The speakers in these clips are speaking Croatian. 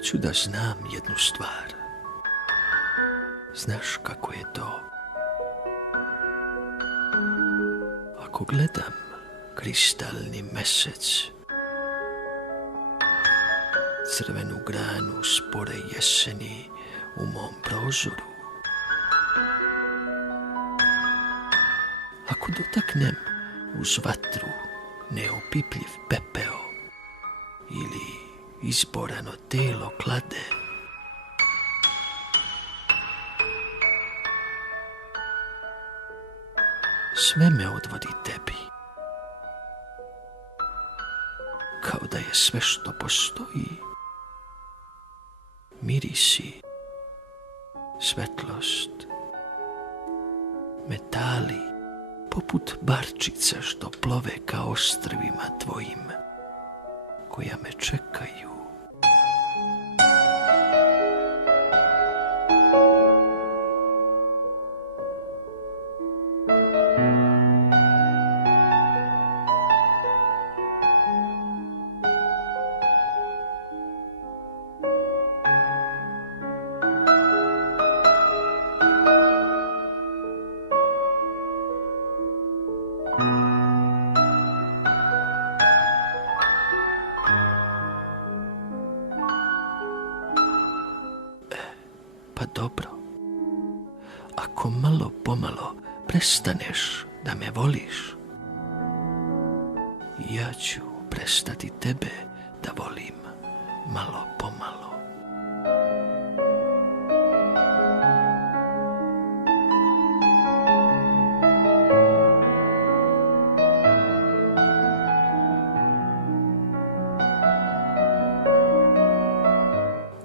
Hoću da znam jednu stvar. Znaš kako je to? Ako gledam kristalni mesec, crvenu granu spore jeseni u mom prozoru, ako dotaknem uz vatru neopipljiv pepeo ili izborano telo klade, sve me odvodi tebi, kao da je sve što postoji mirisi, svetlost, metali, poput barčica što plove ka ostrvima tvojim, koja me čekaju. Pa dobro, ako malo pomalo prestaneš da me voliš, ja ću prestati tebe da volim malo pomalo.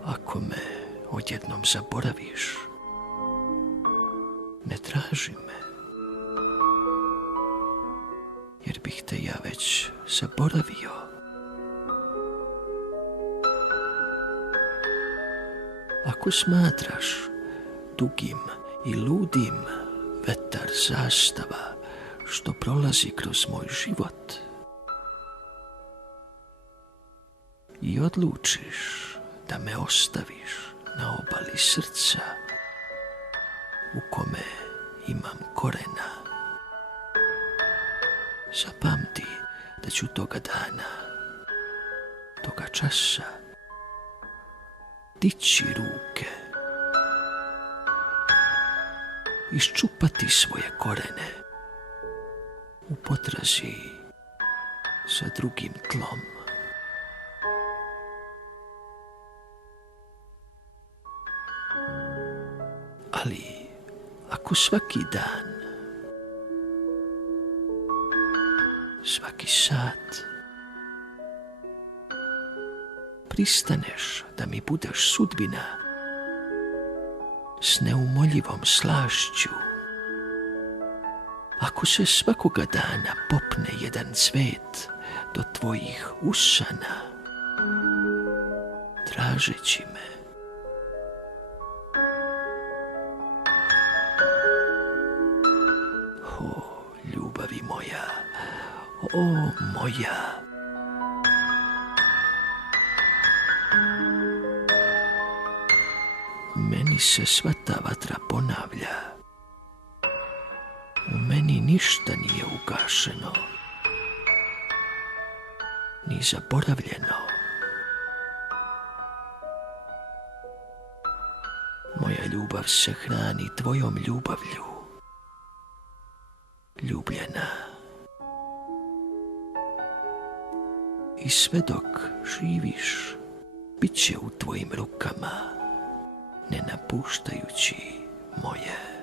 Ako me odjednom zaboraviš, ne traži me, jer bih te ja već zaboravio. Ako smatraš dugim i ludim vetar zastava što prolazi kroz moj život i odlučiš da me ostaviš na obali srca u kome imam korena, zapamti da ću toga dana, toga časa dići ruke, iščupati svoje korene u potrazi za drugim tlom. Ali ako svaki dan, svaki sat pristaneš da mi budeš sudbina s neumoljivom slašću, ako se svakoga dana popne jedan cvet do tvojih usana, tražeći me, ljubavi moja, o moja, meni se sva ta vatra ponavlja, u meni ništa nije ugašeno, ni zaboravljeno. Moja ljubav se hrani tvojom ljubavlju, ljubljena. I sve dok živiš, bit će u tvojim rukama, ne napuštajući moje.